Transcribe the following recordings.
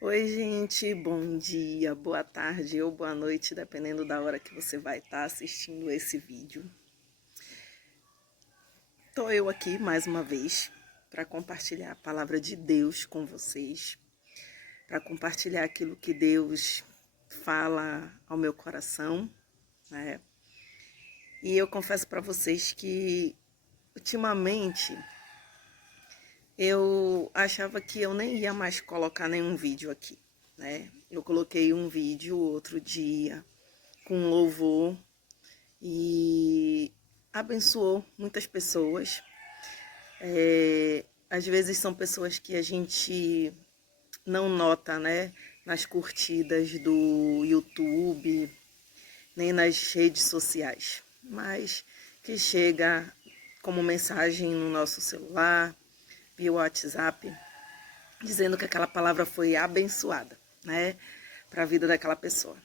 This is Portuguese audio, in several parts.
Oi, gente, bom dia, boa tarde ou boa noite, dependendo da hora que você vai estar assistindo esse vídeo. Tô eu aqui mais uma vez para compartilhar a palavra de Deus com vocês, para compartilhar aquilo que Deus fala ao meu coração, né? E eu confesso para vocês que ultimamente eu achava que eu nem ia mais colocar nenhum vídeo aqui, né? Eu coloquei um vídeo outro dia com louvor e abençoou muitas pessoas. Às vezes são pessoas que a gente não nota, né? Nas curtidas do YouTube, nem nas redes sociais, mas que chega como mensagem no nosso celular, via WhatsApp, dizendo que aquela palavra foi abençoada, né? Para a vida daquela pessoa.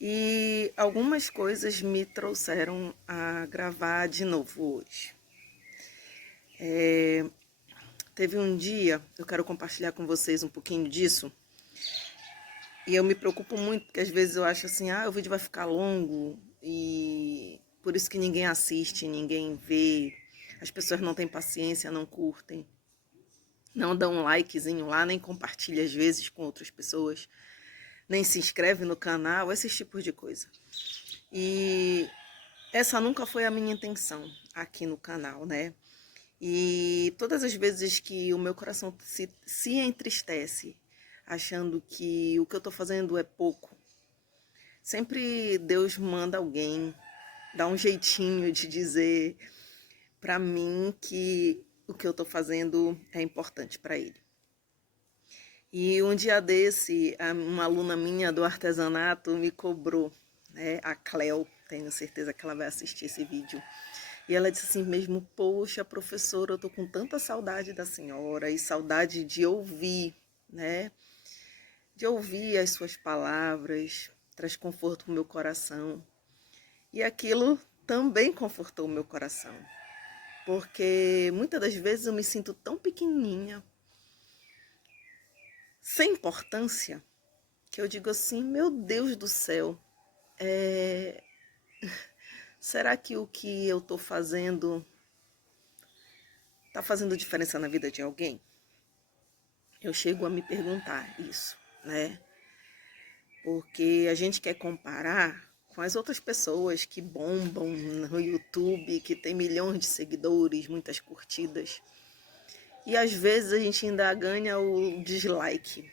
E algumas coisas me trouxeram a gravar de novo hoje. Teve um dia, eu quero compartilhar com vocês um pouquinho disso, e eu me preocupo muito, porque às vezes eu acho assim, o vídeo vai ficar longo, e por isso que ninguém assiste, ninguém vê, as pessoas não têm paciência, não curtem, não dão um likezinho lá, nem compartilham às vezes com outras pessoas, nem se inscreve no canal, esses tipos de coisa. E essa nunca foi a minha intenção aqui no canal, né? E todas as vezes que o meu coração se entristece, achando que o que eu estou fazendo é pouco, sempre Deus manda alguém, dá um jeitinho de dizer para mim que o que eu estou fazendo é importante para Ele. E um dia desse, uma aluna minha do artesanato me cobrou, né? A Cleo, tenho certeza que ela vai assistir esse vídeo. E ela disse assim mesmo, poxa, professora, eu tô com tanta saudade da senhora e saudade de ouvir, né? De ouvir as suas palavras, traz conforto pro meu coração. E aquilo também confortou o meu coração, porque muitas das vezes eu me sinto tão pequenininha, sem importância, que eu digo assim, meu Deus do céu, é... será que o que eu tô fazendo tá fazendo diferença na vida de alguém? Eu chego a me perguntar isso, né? Porque a gente quer comparar com as outras pessoas que bombam no YouTube, que tem milhões de seguidores, muitas curtidas. E às vezes a gente ainda ganha o dislike.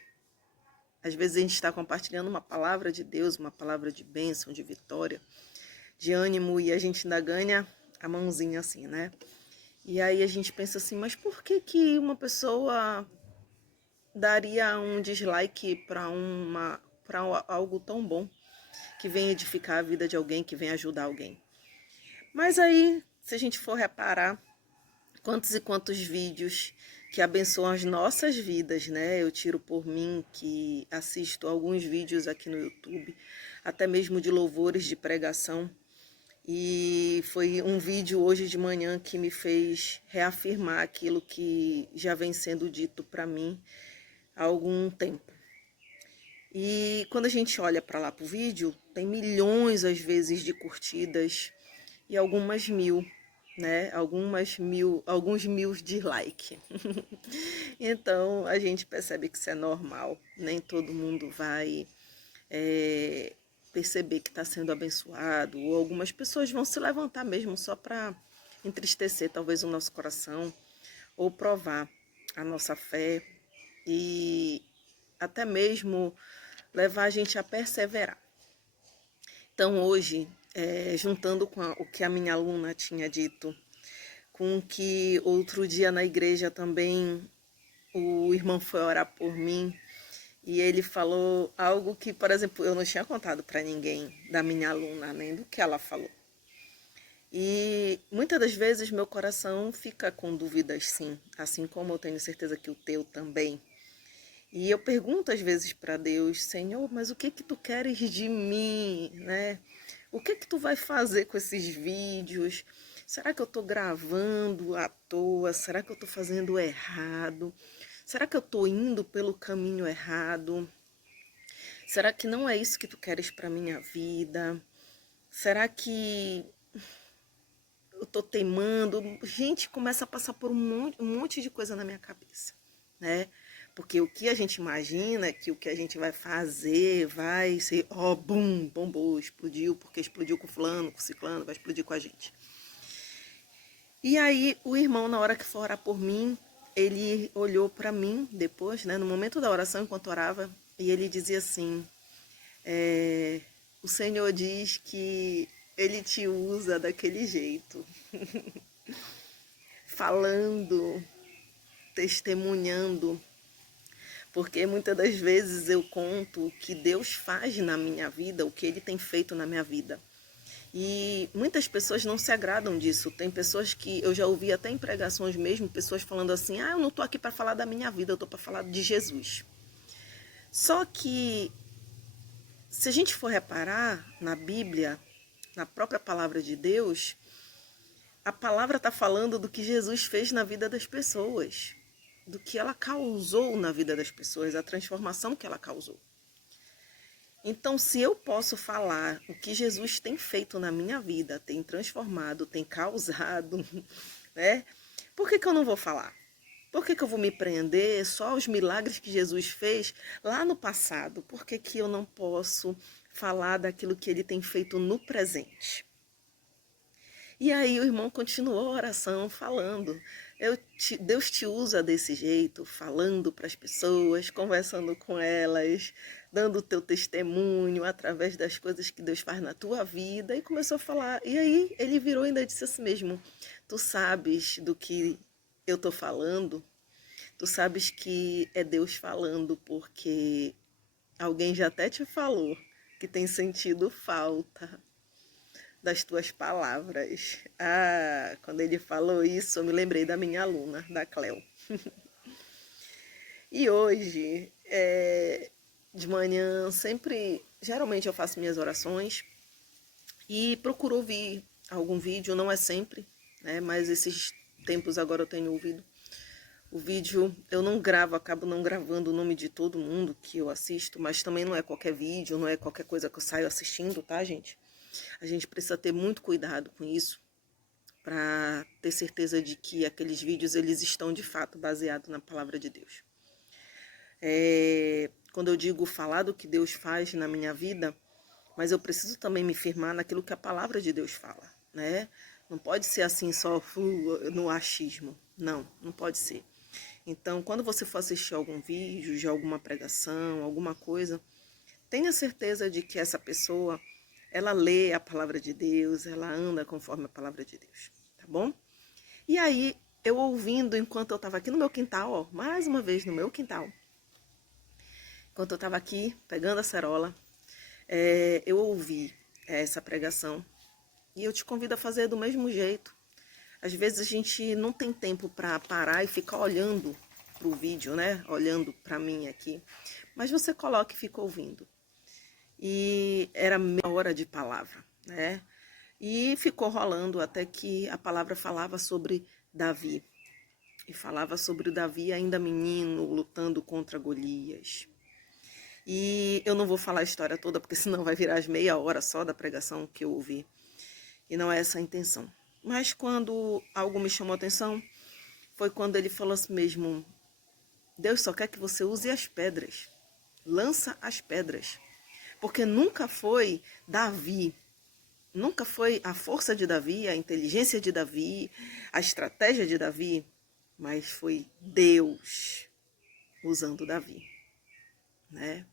Às vezes a gente está compartilhando uma palavra de Deus, uma palavra de bênção, de vitória, de ânimo, e a gente ainda ganha a mãozinha assim, né? E aí a gente pensa assim, mas por que que uma pessoa daria um dislike para algo tão bom que vem edificar a vida de alguém, que vem ajudar alguém? Mas aí, se a gente for reparar, quantos e quantos vídeos que abençoam as nossas vidas, né? Eu tiro por mim que assisto alguns vídeos aqui no YouTube, até mesmo de louvores de pregação. E foi um vídeo hoje de manhã que me fez reafirmar aquilo que já vem sendo dito para mim há algum tempo. E quando a gente olha para lá pro vídeo, tem milhões às vezes de curtidas e algumas mil, né? Alguns mil de like. Então a gente percebe que isso é normal. Nem todo mundo vai perceber que está sendo abençoado, ou algumas pessoas vão se levantar mesmo só para entristecer talvez o nosso coração, ou provar a nossa fé e até mesmo levar a gente a perseverar. Então hoje, juntando com o que a minha aluna tinha dito, com que outro dia na igreja também o irmão foi orar por mim e ele falou algo que, por exemplo, eu não tinha contado para ninguém da minha aluna, nem do que ela falou. E muitas das vezes meu coração fica com dúvidas, sim, assim como eu tenho certeza que o teu também. E eu pergunto às vezes para Deus, Senhor, mas o que que tu queres de mim, né? O que que tu vai fazer com esses vídeos? Será que eu estou gravando à toa? Será que eu estou fazendo errado? Será que eu estou indo pelo caminho errado? Será que não é isso que tu queres para minha vida? Será que eu estou teimando? Gente, começa a passar por um monte de coisa na minha cabeça, né? Porque o que a gente imagina que o que a gente vai fazer vai ser, ó, bum, bombou, explodiu, porque explodiu com fulano, com ciclano, vai explodir com a gente. E aí o irmão, na hora que for orar por mim, ele olhou para mim depois, né, no momento da oração, enquanto orava, e ele dizia assim, o Senhor diz que ele te usa daquele jeito, falando, testemunhando, porque muitas das vezes eu conto o que Deus faz na minha vida, o que Ele tem feito na minha vida. E muitas pessoas não se agradam disso. Tem pessoas que eu já ouvi até em pregações mesmo, pessoas falando assim, eu não estou aqui para falar da minha vida, eu estou para falar de Jesus. Só que, se a gente for reparar na Bíblia, na própria palavra de Deus, a palavra está falando do que Jesus fez na vida das pessoas, do que ela causou na vida das pessoas, a transformação que ela causou. Então, se eu posso falar o que Jesus tem feito na minha vida, tem transformado, tem causado, né? Por que eu não vou falar? Por que eu vou me prender só aos milagres que Jesus fez lá no passado? Por que eu não posso falar daquilo que ele tem feito no presente? E aí o irmão continuou a oração falando. Deus te usa desse jeito, falando para as pessoas, conversando com elas, dando o teu testemunho através das coisas que Deus faz na tua vida. E começou a falar. E aí ele virou e ainda disse assim mesmo, tu sabes do que eu estou falando? Tu sabes que é Deus falando, porque alguém já até te falou que tem sentido falta das tuas palavras. Quando ele falou isso, eu me lembrei da minha aluna, da Cleo. E hoje, de manhã, geralmente eu faço minhas orações e procuro ouvir algum vídeo, não é sempre, né? Mas esses tempos agora eu tenho ouvido. O vídeo eu não gravo, acabo não gravando o nome de todo mundo que eu assisto, mas também não é qualquer vídeo, não é qualquer coisa que eu saio assistindo, tá, gente? A gente precisa ter muito cuidado com isso, para ter certeza de que aqueles vídeos eles estão de fato baseados na palavra de Deus. Quando eu digo falar do que Deus faz na minha vida, mas eu preciso também me firmar naquilo que a palavra de Deus fala, né? Não pode ser assim só no achismo. Não, não pode ser. Então, quando você for assistir algum vídeo de alguma pregação, alguma coisa, tenha certeza de que essa pessoa, ela lê a palavra de Deus, ela anda conforme a palavra de Deus, tá bom? E aí, eu ouvindo enquanto eu estava aqui no meu quintal, ó, mais uma vez no meu quintal, enquanto eu estava aqui pegando a cerola, eu ouvi essa pregação e eu te convido a fazer do mesmo jeito. Às vezes a gente não tem tempo para parar e ficar olhando para o vídeo, né? Olhando para mim aqui. Mas você coloca e fica ouvindo. E era meia hora de palavra, né? E ficou rolando até que a palavra falava sobre Davi. E falava sobre Davi ainda menino, lutando contra Golias. E eu não vou falar a história toda, porque senão vai virar as meia hora só da pregação que eu ouvi. E não é essa a intenção. Mas quando algo me chamou a atenção, foi quando ele falou assim mesmo, Deus só quer que você use as pedras. Lança as pedras. Porque nunca foi Davi, nunca foi a força de Davi, a inteligência de Davi, a estratégia de Davi, mas foi Deus usando Davi, né?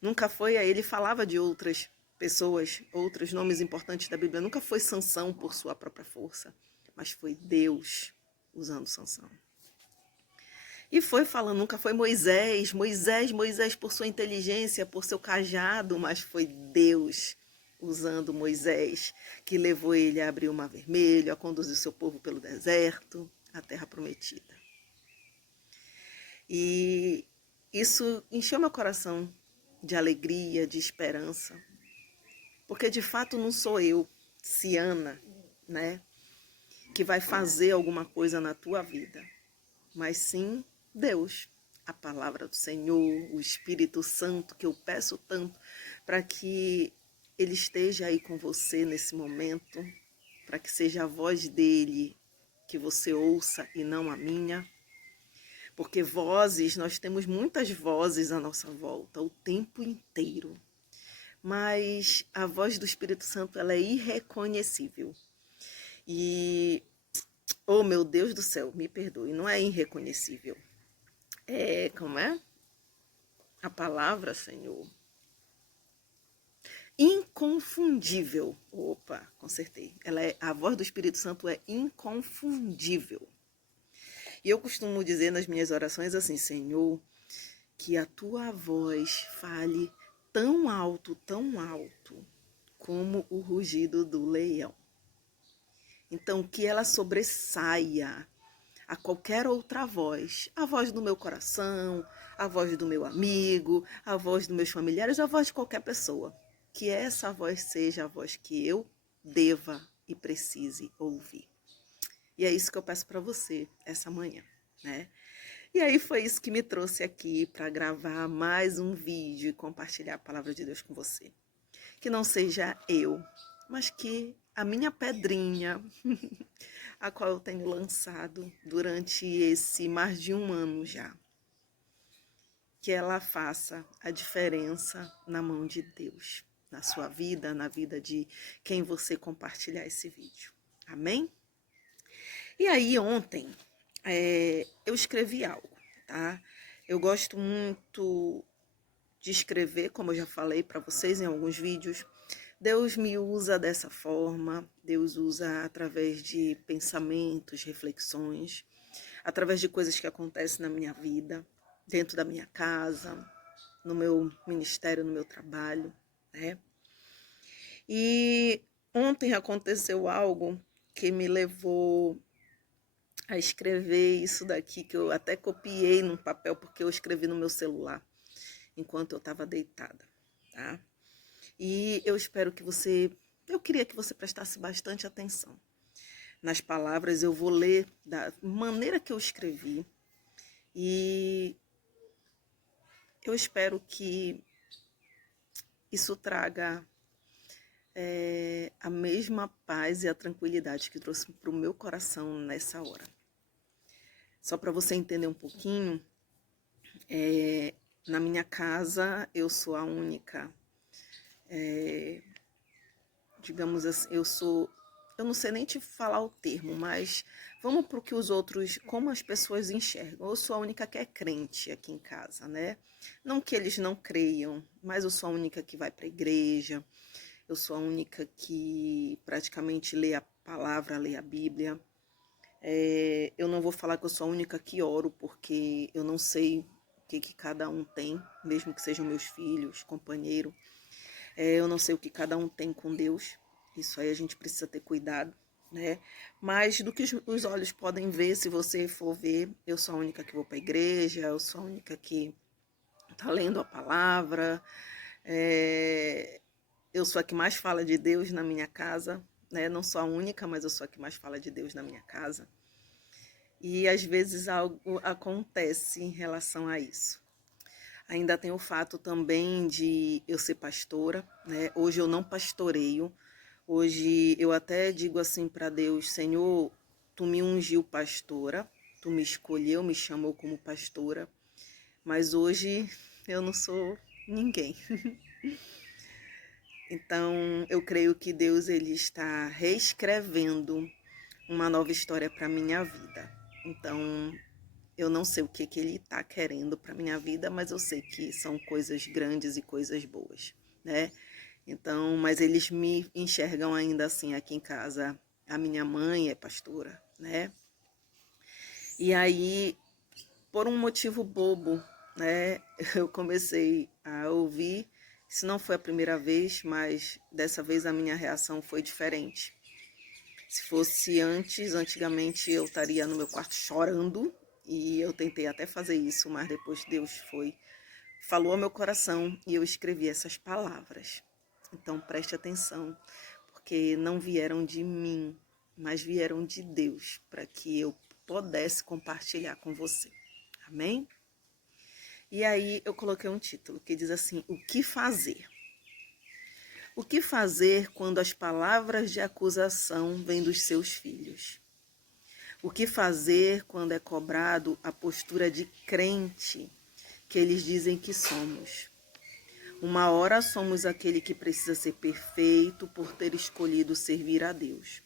Nunca foi, aí ele falava de outras pessoas, outros nomes importantes da Bíblia, nunca foi Sansão por sua própria força, mas foi Deus usando Sansão. E foi falando, nunca foi Moisés por sua inteligência, por seu cajado, mas foi Deus usando Moisés, que levou ele a abrir o Mar Vermelho, a conduzir seu povo pelo deserto, à terra prometida. E isso encheu meu coração de alegria, de esperança, porque de fato não sou eu, Ciana, né, que vai fazer alguma coisa na tua vida, mas sim Deus. a palavra do Senhor, o Espírito Santo, que eu peço tanto para que ele esteja aí com você nesse momento, para que seja a voz dele que você ouça e não a minha. Porque vozes, nós temos muitas vozes à nossa volta o tempo inteiro. Mas a voz do Espírito Santo, ela é irreconhecível. E, oh meu Deus do céu, me perdoe, não é irreconhecível. É, como é? A palavra, Senhor. Inconfundível. Opa, consertei. A voz do Espírito Santo é inconfundível. E eu costumo dizer nas minhas orações assim, Senhor, que a tua voz fale tão alto, como o rugido do leão. Então, que ela sobressaia a qualquer outra voz, a voz do meu coração, a voz do meu amigo, a voz dos meus familiares, a voz de qualquer pessoa. Que essa voz seja a voz que eu deva e precise ouvir. E é isso que eu peço para você essa manhã, né? E aí foi isso que me trouxe aqui para gravar mais um vídeo e compartilhar a palavra de Deus com você. Que não seja eu, mas que a minha pedrinha, a qual eu tenho lançado durante esse mais de um ano já, que ela faça a diferença na mão de Deus, na sua vida, na vida de quem você compartilhar esse vídeo. Amém? E aí ontem eu escrevi algo, tá? Eu gosto muito de escrever, como eu já falei para vocês em alguns vídeos. Deus me usa dessa forma, Deus usa através de pensamentos, reflexões, através de coisas que acontecem na minha vida, dentro da minha casa, no meu ministério, no meu trabalho, né? E ontem aconteceu algo que me levou a escrever isso daqui, que eu até copiei num papel, porque eu escrevi no meu celular, enquanto eu estava deitada, tá? E eu espero que eu queria que você prestasse bastante atenção nas palavras. Eu vou ler da maneira que eu escrevi e eu espero que isso traga a mesma paz e a tranquilidade que trouxe para o meu coração nessa hora. Só para você entender um pouquinho, na minha casa eu sou a única, digamos assim, eu não sei nem te falar o termo, mas vamos para o que os outros, como as pessoas enxergam. Eu sou a única que é crente aqui em casa, né? Não que eles não creiam, mas eu sou a única que vai para a igreja, eu sou a única que praticamente lê a palavra, lê a Bíblia. Eu não vou falar que eu sou a única que oro, porque eu não sei o que cada um tem, mesmo que sejam meus filhos, companheiro. Eu não sei o que cada um tem com Deus. Isso aí a gente precisa ter cuidado, né? Mas do que os olhos podem ver, se você for ver, eu sou a única que vou para a igreja, eu sou a única que está lendo a palavra, eu sou a que mais fala de Deus na minha casa, né? Não sou a única, mas eu sou a que mais fala de Deus na minha casa. E às vezes algo acontece em relação a isso. Ainda tem o fato também de eu ser pastora, né? Hoje eu não pastoreio. Hoje eu até digo assim para Deus, Senhor, tu me ungiu pastora, tu me escolheu, me chamou como pastora, mas hoje eu não sou ninguém. Então eu creio que Deus ele está reescrevendo uma nova história para minha vida. Então eu não sei o que ele está querendo para minha vida, mas eu sei que são coisas grandes e coisas boas, né? Então, mas eles me enxergam ainda assim aqui em casa. A minha mãe é pastora, né? E aí, por um motivo bobo, né? Eu comecei a ouvir. Isso não foi a primeira vez, mas dessa vez a minha reação foi diferente. Se fosse antigamente eu estaria no meu quarto chorando, e eu tentei até fazer isso, mas depois Deus falou ao meu coração e eu escrevi essas palavras. Então preste atenção, porque não vieram de mim, mas vieram de Deus, para que eu pudesse compartilhar com você. Amém? E aí eu coloquei um título que diz assim: o que fazer? O que fazer quando as palavras de acusação vêm dos seus filhos? O que fazer quando é cobrado a postura de crente que eles dizem que somos? Uma hora somos aquele que precisa ser perfeito por ter escolhido servir a Deus.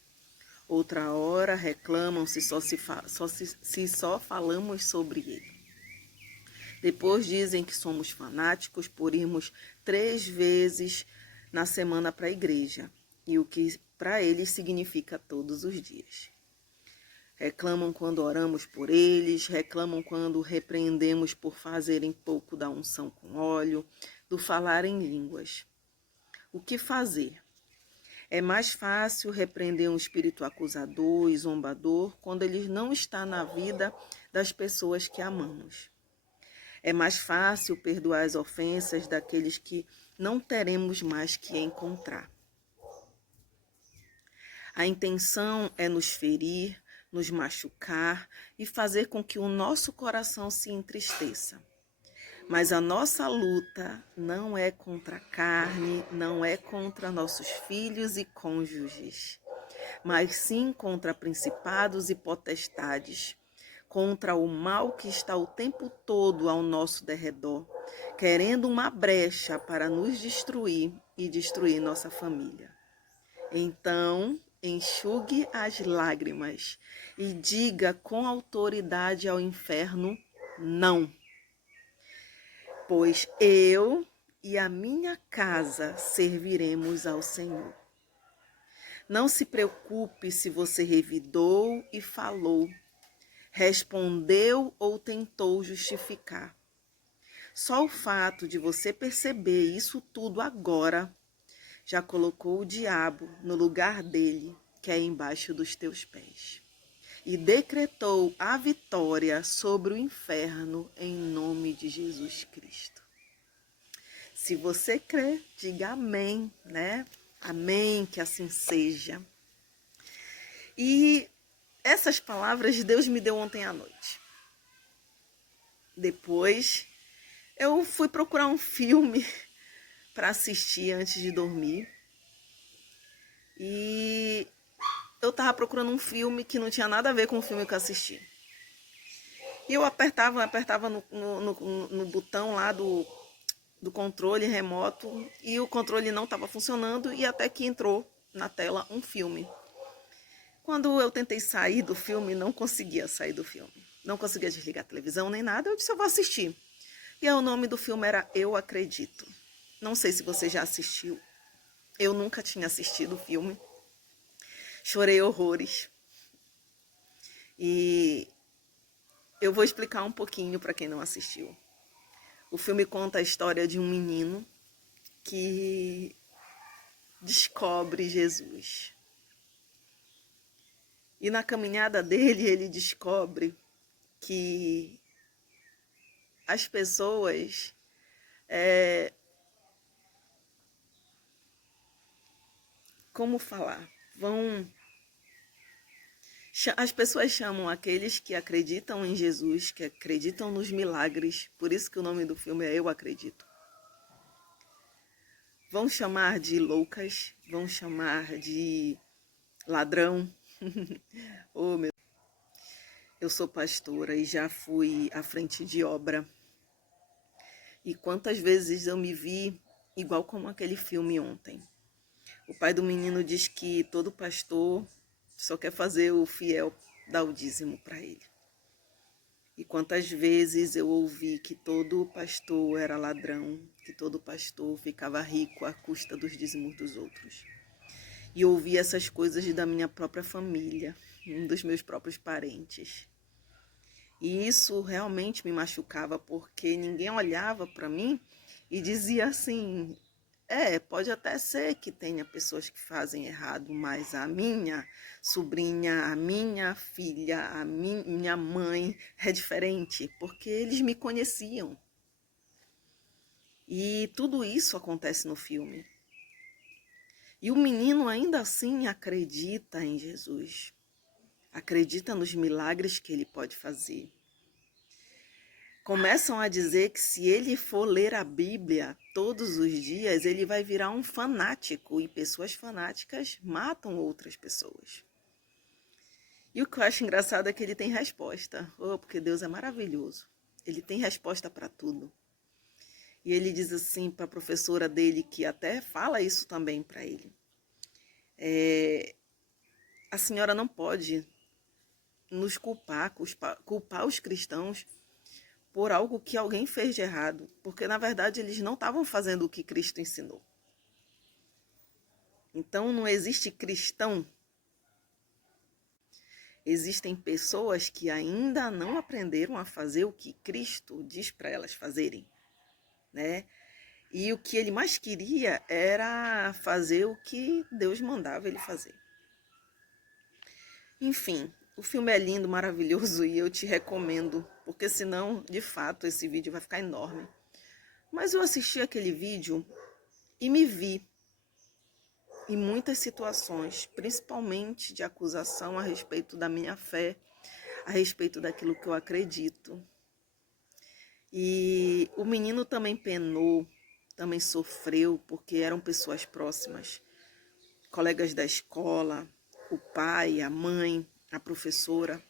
Outra hora reclamam se só falamos sobre Ele. Depois dizem que somos fanáticos por irmos 3 vezes na semana para a igreja, e o que para eles significa todos os dias. Reclamam quando oramos por eles, reclamam quando repreendemos por fazerem pouco da unção com óleo, do falar em línguas. O que fazer? É mais fácil repreender um espírito acusador e zombador quando ele não está na vida das pessoas que amamos. É mais fácil perdoar as ofensas daqueles que não teremos mais que encontrar. A intenção é nos ferir, nos machucar e fazer com que o nosso coração se entristeça. Mas a nossa luta não é contra a carne, não é contra nossos filhos e cônjuges, mas sim contra principados e potestades, contra o mal que está o tempo todo ao nosso derredor, querendo uma brecha para nos destruir e destruir nossa família. Então, enxugue as lágrimas e diga com autoridade ao inferno: não. Pois eu e a minha casa serviremos ao Senhor. Não se preocupe se você revidou e falou, respondeu ou tentou justificar. Só o fato de você perceber isso tudo agora já colocou o diabo no lugar dele, que é embaixo dos teus pés, e decretou a vitória sobre o inferno em nome de Jesus Cristo. Se você crê, diga amém, né? Amém, que assim seja. E essas palavras Deus me deu ontem à noite. Depois eu fui procurar um filme para assistir antes de dormir. E eu estava procurando um filme que não tinha nada a ver com o filme que eu assisti. E eu apertava no botão lá do controle remoto e o controle não estava funcionando e até que entrou na tela um filme. Quando eu tentei sair do filme, não conseguia sair do filme. Não conseguia desligar a televisão nem nada, eu disse, eu vou assistir. E aí, o nome do filme era Eu Acredito. Não sei se você já assistiu. Eu nunca tinha assistido o filme. Chorei horrores. E eu vou explicar um pouquinho para quem não assistiu. O filme conta a história de um menino que descobre Jesus. E na caminhada dele, ele descobre que as pessoas como falar? As pessoas chamam aqueles que acreditam em Jesus, que acreditam nos milagres, por isso que o nome do filme é Eu Acredito. Vão chamar de loucas, vão chamar de ladrão. Oh, meu... Eu sou pastora e já fui à frente de obra. E quantas vezes eu me vi igual como aquele filme ontem. O pai do menino diz que todo pastor só quer fazer o fiel dar o dízimo para ele. E quantas vezes eu ouvi que todo pastor era ladrão, que todo pastor ficava rico à custa dos dízimos dos outros. E ouvi essas coisas da minha própria família, dos meus próprios parentes. E isso realmente me machucava, porque ninguém olhava para mim e dizia assim, pode até ser que tenha pessoas que fazem errado, mas a minha sobrinha, a minha filha, a minha mãe é diferente, porque eles me conheciam. E tudo isso acontece no filme. E o menino ainda assim acredita em Jesus, acredita nos milagres que ele pode fazer. começam a dizer que se ele for ler a Bíblia todos os dias, ele vai virar um fanático, e pessoas fanáticas matam outras pessoas. E o que eu acho engraçado é que ele tem resposta. Oh, porque Deus é maravilhoso. Ele tem resposta para tudo. E ele diz assim para a professora dele, que até fala isso também para ele. A senhora não pode nos culpar os cristãos por algo que alguém fez de errado, porque na verdade eles não estavam fazendo o que Cristo ensinou. Então não existe cristão. Existem pessoas que ainda não aprenderam a fazer o que Cristo diz para elas fazerem, né? E o que ele mais queria era fazer o que Deus mandava ele fazer. Enfim, o filme é lindo, maravilhoso, e eu te recomendo, porque senão, de fato, esse vídeo vai ficar enorme. Mas eu assisti aquele vídeo e me vi em muitas situações, principalmente de acusação a respeito da minha fé, a respeito daquilo que eu acredito. E o menino também penou, também sofreu, porque eram pessoas próximas, colegas da escola, o pai, a mãe, a professora,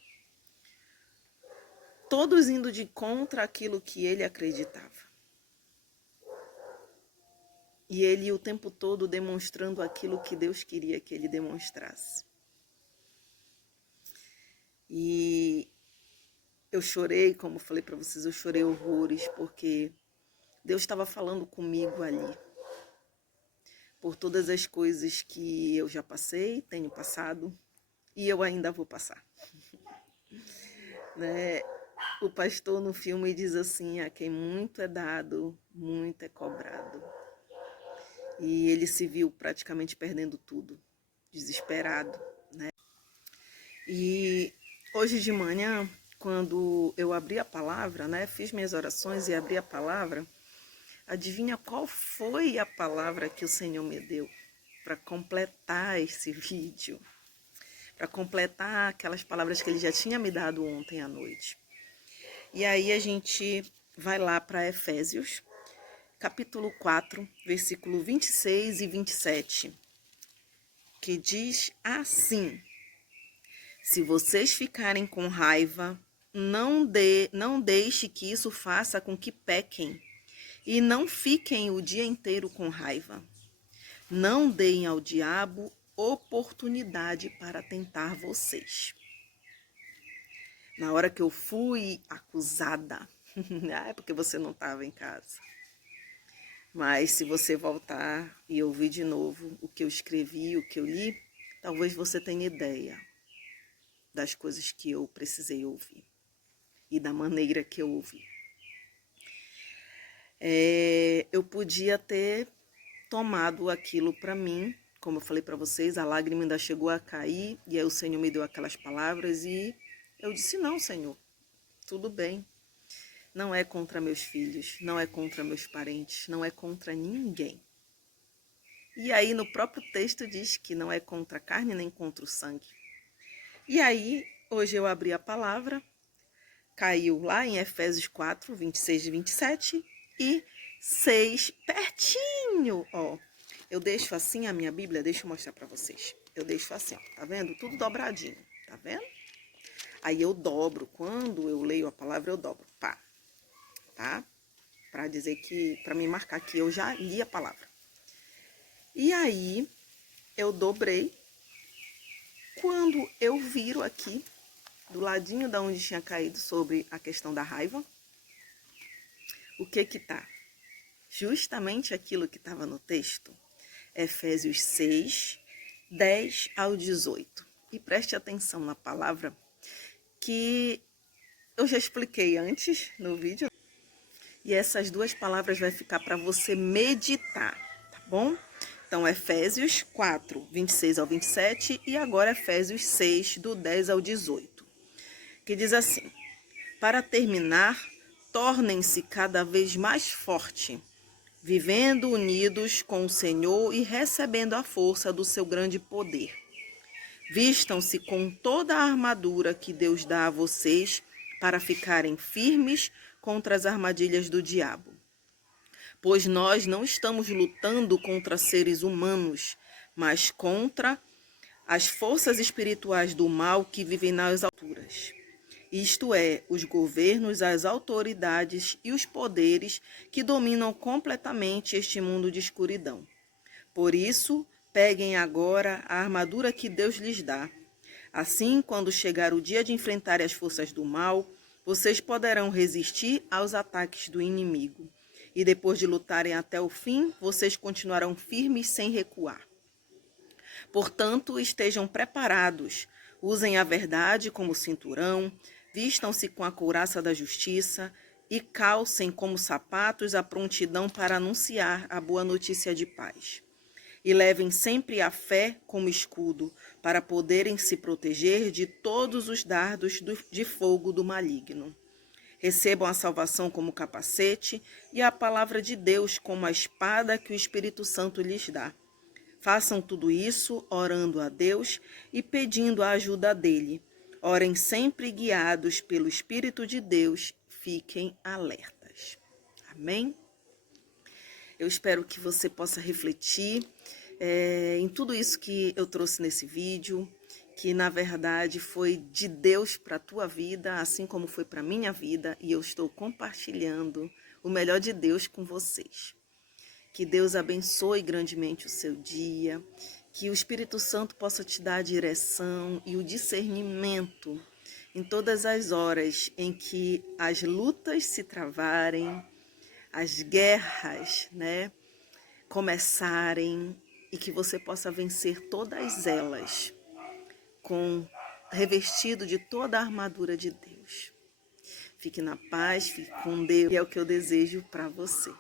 todos indo de contra aquilo que ele acreditava. E ele o tempo todo demonstrando aquilo que Deus queria que ele demonstrasse. E eu chorei, como falei para vocês, eu chorei horrores, porque Deus estava falando comigo ali. Por todas as coisas que eu já passei, tenho passado, e eu ainda vou passar. Né? O pastor no filme diz assim, a quem muito é dado, muito é cobrado. E ele se viu praticamente perdendo tudo, desesperado, né? E hoje de manhã, quando eu abri a palavra, né, fiz minhas orações e abri a palavra, adivinha qual foi a palavra que o Senhor me deu para completar esse vídeo? Para completar aquelas palavras que ele já tinha me dado ontem à noite. E aí a gente vai lá para Efésios, capítulo 4, versículo 26 e 27, que diz assim: se vocês ficarem com raiva, não deixe que isso faça com que pequem, e não fiquem o dia inteiro com raiva. Não deem ao diabo oportunidade para tentar vocês. Na hora que eu fui acusada, é porque você não estava em casa. Mas se você voltar e ouvir de novo o que eu escrevi, o que eu li, talvez você tenha ideia das coisas que eu precisei ouvir e da maneira que eu ouvi. Eu podia ter tomado aquilo para mim, como eu falei para vocês, a lágrima ainda chegou a cair, e aí o Senhor me deu aquelas palavras e eu disse, não, Senhor, tudo bem. Não é contra meus filhos, não é contra meus parentes, não é contra ninguém. E aí no próprio texto diz que não é contra a carne nem contra o sangue. E aí, hoje eu abri a palavra, caiu lá em Efésios 4, 26 e 27 e 6, pertinho, ó. Eu deixo assim a minha Bíblia, deixa eu mostrar para vocês. Eu deixo assim, ó, tá vendo? Tudo dobradinho, tá vendo? Aí eu dobro, quando eu leio a palavra eu dobro, pá, tá? Para dizer que, para me marcar que eu já li a palavra. E aí, eu dobrei. Quando eu viro aqui, do ladinho da onde tinha caído sobre a questão da raiva, o que que tá? Justamente aquilo que estava no texto, Efésios 6, 10 ao 18. E preste atenção na palavra que eu já expliquei antes no vídeo. E essas duas palavras vai ficar para você meditar, tá bom? Então, Efésios 4, 26 ao 27 e agora Efésios 6, do 10 ao 18. Que diz assim, para terminar, tornem-se cada vez mais fortes, vivendo unidos com o Senhor e recebendo a força do seu grande poder. Vistam-se com toda a armadura que Deus dá a vocês para ficarem firmes contra as armadilhas do diabo. Pois nós não estamos lutando contra seres humanos, mas contra as forças espirituais do mal que vivem nas alturas. Isto é, os governos, as autoridades e os poderes que dominam completamente este mundo de escuridão. Por isso, peguem agora a armadura que Deus lhes dá. Assim, quando chegar o dia de enfrentar as forças do mal, vocês poderão resistir aos ataques do inimigo. E depois de lutarem até o fim, vocês continuarão firmes sem recuar. Portanto, estejam preparados. Usem a verdade como cinturão, vistam-se com a couraça da justiça e calcem como sapatos a prontidão para anunciar a boa notícia de paz. E levem sempre a fé como escudo, para poderem se proteger de todos os dardos de fogo do maligno. Recebam a salvação como capacete e a palavra de Deus como a espada que o Espírito Santo lhes dá. Façam tudo isso orando a Deus e pedindo a ajuda dele. Orem sempre guiados pelo Espírito de Deus, fiquem alertas. Amém? Eu espero que você possa refletir em tudo isso que eu trouxe nesse vídeo, que na verdade foi de Deus para a tua vida, assim como foi para a minha vida, e eu estou compartilhando o melhor de Deus com vocês. Que Deus abençoe grandemente o seu dia, que o Espírito Santo possa te dar a direção e o discernimento em todas as horas em que as lutas se travarem, as guerras, começarem, e que você possa vencer todas elas revestido de toda a armadura de Deus. Fique na paz, fique com Deus, e é o que eu desejo para você.